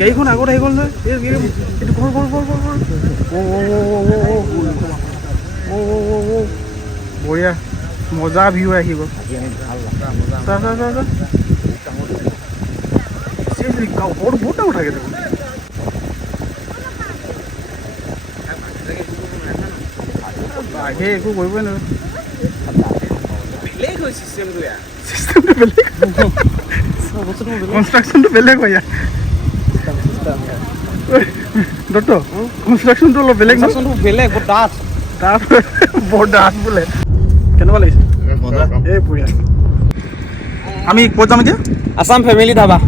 গাড়ীখন আগত আহি গ'ল নহয় এইটো ঘৰ বঢ়িয়া মজা ভিউ আহি গ'ল ওপৰটো বহুত ডাঙৰ থাকে দেখোন বাঘে একো কৰিবই নোৱাৰে চিষ্টেমটো বেলেগ কনষ্ট্ৰাকশ্যনটো বেলেগ হয় ইয়াত দত্ত কনষ্ট্ৰাকশ্যনটো অলপ বেলেগ বেলেগ বৰ ডাঠ বোলে কেনেকুৱা লাগিছে এই বঢ়িয়া আমি ক'ত যাম এতিয়া আসাম ফেমিলি ধাবা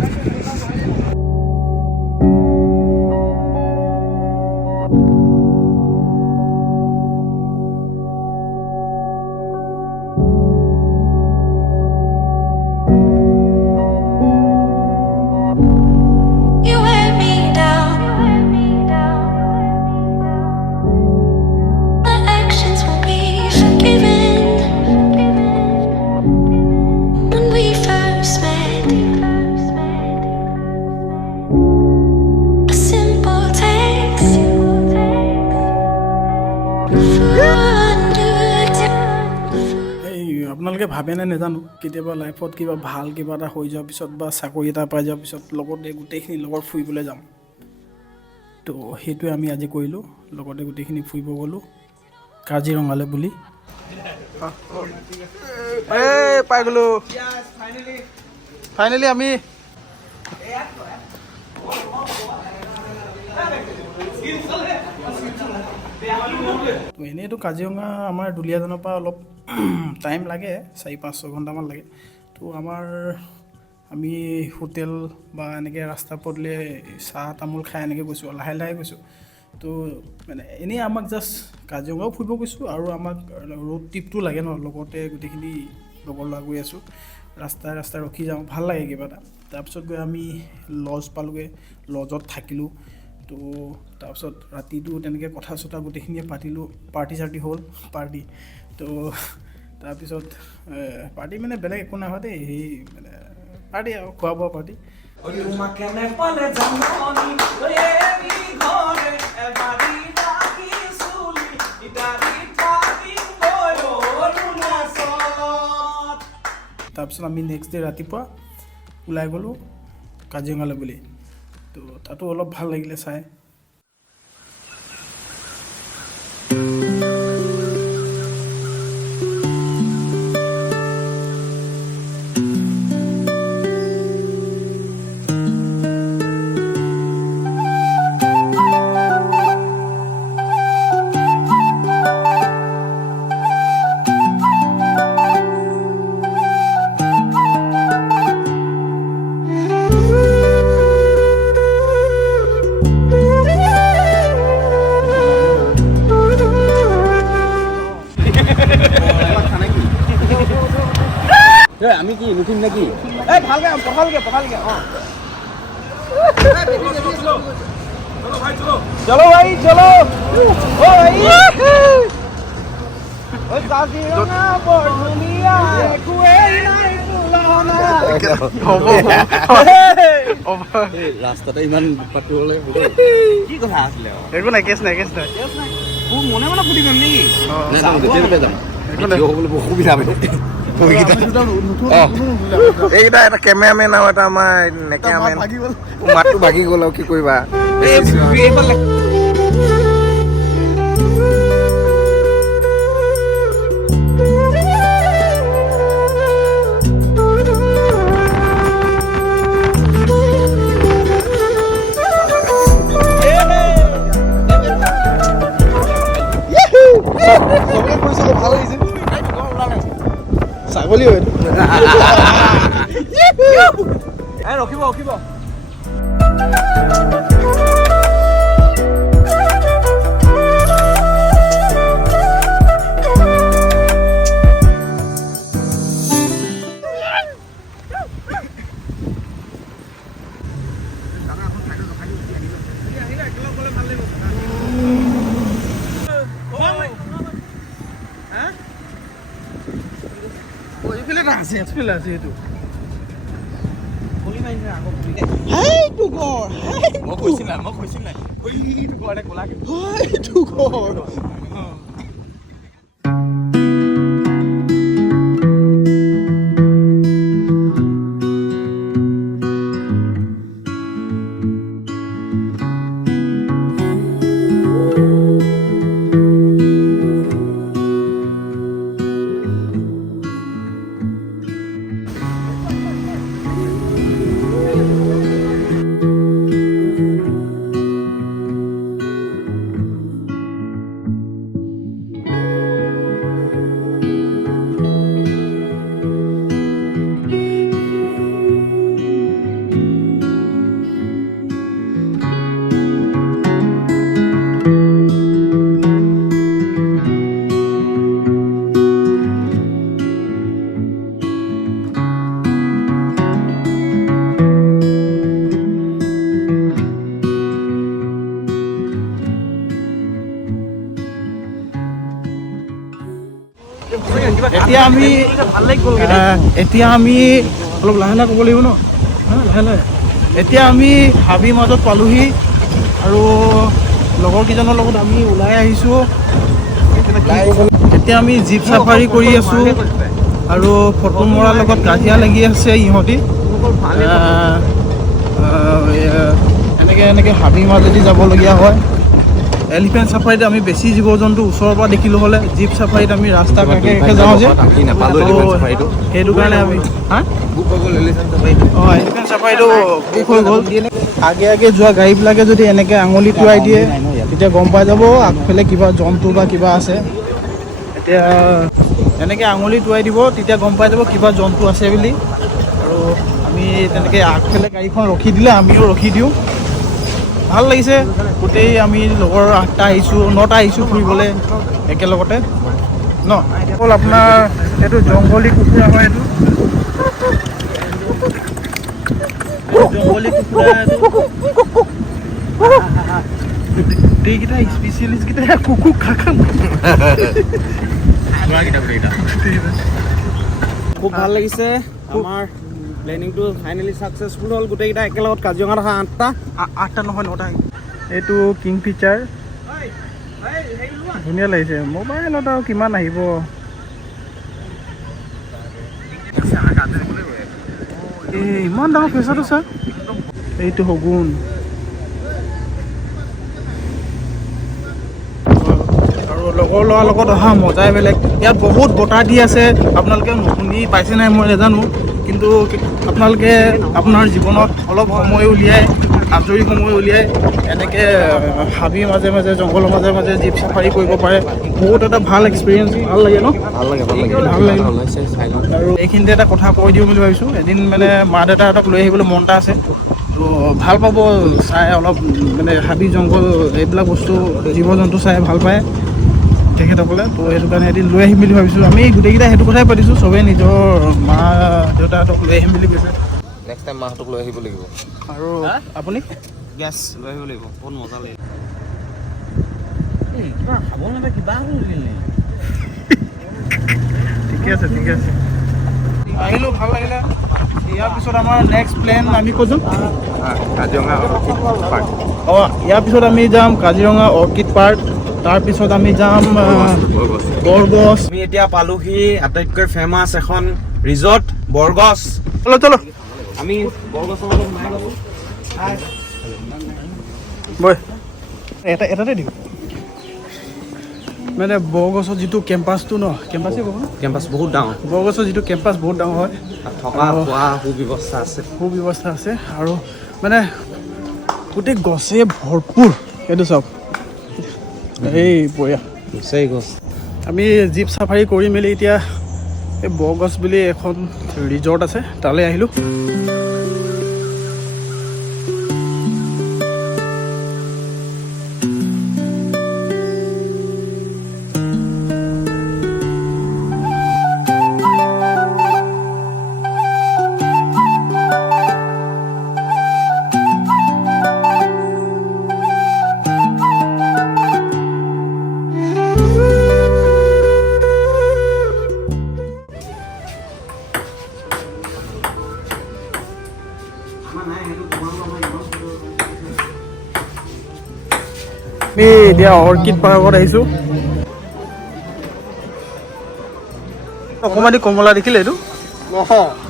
আপোনালোকে ভাবেনে নাজানো কেতিয়াবা লাইফত কিবা ভাল কিবা এটা হৈ যোৱাৰ পিছত বা চাকৰি এটা পাই যোৱাৰ পিছত লগতে গোটেইখিনি লগত ফুৰিবলৈ যাম তো সেইটোৱে আমি আজি কৰিলোঁ লগতে গোটেইখিনি ফুৰিব গ'লোঁ কাজিৰঙালৈ বুলি পাই গ'লোঁ ফাইনেলি আমি এনেইতো কাজিৰঙা আমাৰ দুলীয়াজানৰ পৰা অলপ টাইম লাগে 4-5 ঘণ্টামান লাগে তো আমি হোটেল বা এনেকৈ ৰাস্তা পদূলিয়ে চাহ তামোল খাই এনেকৈ গৈছোঁ লাহে লাহে গৈছোঁ তো মানে এনেই আমাক জাষ্ট কাজিৰঙাও ফুৰিব গৈছোঁ আৰু আমাক ৰোড ট্ৰিপটো লাগে ন লগতে গোটেইখিনি লগৰ লগ গৈ আছোঁ ৰাস্তাই ৰখি যাওঁ ভাল লাগে কিবা এটা তাৰপিছত গৈ আমি লজ পালোঁগৈ লজত থাকিলোঁ তো তাৰপিছত ৰাতিটো তেনেকৈ কথা চথা গোটেইখিনিয়ে পাতিলোঁ পাৰ্টি হ'ল তো তাৰপিছত পাৰ্টি মানে বেলেগ একো নহয় দেই সেই মানে পাৰ্টি আৰু খোৱা বোৱা পাৰ্টি তাৰপিছত আমি নেক্সট ডে ৰাতিপুৱা ওলাই গ'লোঁ কাজিৰঙালৈ বুলি তো তাতো অলপ ভাল লাগিলে চাই আমি কি নুঠিম নাকি এই ভালকে পকালকে চলো ভাই চলো ও ভাই ও কাজিৰঙা বৰ ধুনীয়া একোৱেই নাই তুলনা ৰাস্তাতে ইমান পাতি হ'লে কি কথা আছিলে একো নাই কেছ নাই মনে ফুটি যাম নেকি অসুবিধা এইকেইটা এটা কেমেৰামেন আৰু এটা আমাৰ নেকেৰামেন মাতটো ভাগি গ'ল আৰু কি কৰিবা ভাল লাগিছে ছাগলী হয় ৰখিব এইফালে আছে এইটো গলি মাৰিছে আকৌ সেইটো ঘৰ মই কৈছিল নাই সেইটো ঘৰতে ক'লাকে সেইটো ঘৰ এতিয়া আমি অলপ লাহে লাহে ক'ব লাগিব ন লাহে লাহে এতিয়া আমি হাবিৰ মাজত পালোহি আৰু লগৰ কেইজনৰ লগত আমি ওলাই আহিছোঁ এতিয়া আমি জীপ চাফাৰী কৰি আছোঁ আৰু ফটো মৰাৰ লগত কাজিয়া লাগি আছে ইহঁতি এনেকৈ হাবিৰ মাজেদি যাবলগীয়া হয় এলিফেণ্ট চাফাৰীত আমি বেছি জীৱ জন্তু ওচৰৰ পৰা দেখিলোঁ হ'লে জীপ চাফাৰীত আমি ৰাস্তা কাষে কাষে যাওঁ যে সেইটো কাৰণে আমি এলিফেণ্ট চাফাৰীটো বুক হৈ গ'ল আগে আগে যোৱা গাড়ীবিলাকে যদি এনেকৈ আঙুলি টোৱাই দিয়ে তেতিয়া গম পাই যাব আগফালে কিবা জন্তু বা কিবা আছে এতিয়া এনেকৈ আঙুলি টোৱাই দিব তেতিয়া গম পাই যাব কিবা জন্তু আছে বুলি আৰু আমি তেনেকৈ আগফালে গাড়ীখন ৰখি দিলে আমিও ৰখি দিওঁ ভাল লাগিছে গোটেই আমি লগৰ 8টা আহিছোঁ 9টা আহিছোঁ ফুৰিবলৈ একেলগতে ন অকল আপোনাৰ এইটো জংঘলী কুকুৰা হয় এইটো জংঘলী কুকুৰা গোটেইকেইটা স্পেচিয়েলিষ্টকেইটা কুকুৰ খাম খুব ভাল লাগিছে আমাৰ প্লেনিংটো ফাইনেলি ছাকচেছফুল হ'ল গোটেইকেইটা একেলগত কাজিৰঙাত অহা 8টা নহয় 9টা এইটো কিং ফিচাৰ ধুনীয়া লাগিছে মোবাইলত আৰু কিমান আহিব ইমান ডাঙৰ ফেচাৰটো চা এইটো শগুন আৰু লগৰ ল'ৰাৰ লগত অহা মজাই বেলেগ ইয়াত বহুত বতাহ দি আছে আপোনালোকে শুনি পাইছে নাই মই নাজানো কিন্তু আপোনালোকে আপোনাৰ জীৱনত অলপ সময় উলিয়াই আজৰি সময় উলিয়াই এনেকৈ হাবিৰ মাজে মাজে জংঘলৰ মাজে মাজে জীপ চাফাৰী কৰিব পাৰে বহুত এটা ভাল এক্সপিৰিয়েঞ্চ ভাল লাগে ন ভাল লাগে আৰু এইখিনিতে এটা কথা কৈ দিওঁ বুলি ভাবিছোঁ এদিন মানে মা দেউতাহঁতক লৈ আহিবলৈ মন এটা আছে তো ভাল পাব চাই অলপ মানে হাবি জংঘল এইবিলাক বস্তু জীৱ জন্তু চাই ভাল পায় তেখেতসকলে তো সেইটো কাৰণে এদিন লৈ আহিম বুলি ভাবিছোঁ আমি গোটেইকেইটা সেইটো কথাই পাতিছোঁ চবেই নিজৰ মা দেউতাহঁতক লৈ আহিম বুলি কৈছে নেক্সট টাইম মাহঁতক লৈ আহিব লাগিব আৰু আপুনি গেছ লৈ আহিব লাগিব বহুত মজা লাগিব ঠিকে আছে আহিলোঁ ভাল লাগিলে ইয়াৰ পিছত আমাৰ নেক্সট প্লেন আমি ক'ত যাম কাজিৰঙা পাৰ্ক ইয়াৰ পিছত আমি যাম কাজিৰঙা অৰ্কিড পাৰ্ক তাৰপিছত আমি যাম বৰগছ আমি এতিয়া পালোহি আটাইতকৈ ফেমাছ এখন ৰিজৰ্ট বৰগছ চলো আমি বৰগছৰ লগত সোমাই গ'লোঁ বৈ এটাতে দিওঁ মানে বৰগছৰ যিটো কেম্পাছটো ন কেম্পাছেই ক'ব ন কেম্পাছ বহুত ডাঙৰ বৰগছৰ যিটো কেম্পাছ বহুত ডাঙৰ হয় থকা খোৱা সুব্যৱস্থা আছে আৰু মানে গোটেই গছে ভৰপূৰ এইটো চাওক এই বঢ়িয়া গোটেই গছ আমি জীপ চাফাৰী কৰি মেলি এতিয়া এই বৰগছ বুলি এখন ৰিজৰ্ট আছে তালৈ আহিলোঁ আমি এতিয়া অৰ্কিড পাৰ্কত আহিছোঁ। অকণমানি কমলা দেখিলে এইটো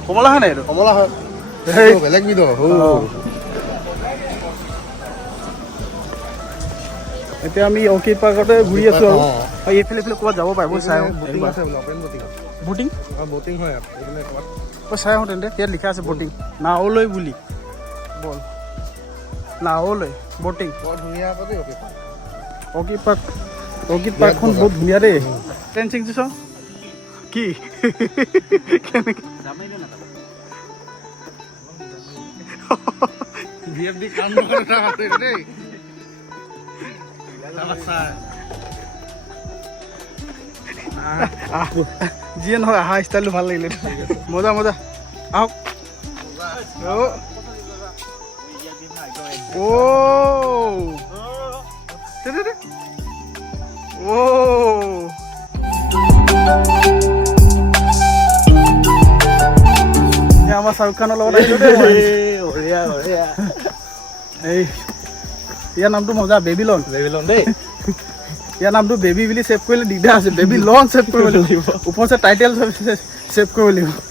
কমলা হয় নাই এইটো কমলা হয় সেই বেলেগ বিধ এতিয়া আমি অৰ্কিড পাৰ্কতে ঘূৰি আছোঁ আৰু এইফালে ক'ৰবাত যাব পাৰিব চাই বটিং বটিং হয় চাই আহোঁ তেন্তে ইয়াত লিখা আছে বটিং নাওলৈ বুলি বল নাওলৈ বটিং বৰ ধুনীয়া আকৌ দেই অৰ্কিড পাৰ্কখন বহুত ধুনীয়া দেই ফেঞ্চিং দিছ কি যিয়ে নহয় আহা ষ্টাইলটো ভাল লাগিলে মজা মজা আহক আমাৰ শ্বাহৰুখ খানৰ লগত আহিলোঁ দেই এই ইয়াৰ নামটো মজা বেবিলন দেই ইয়াৰ নামটো বেবী বুলি ছেভ কৰিলে দিগদাৰ আছে বেবী লন ছেভ কৰিব লাগিব ওপৰত টাইটেল ছেভ কৰিব লাগিব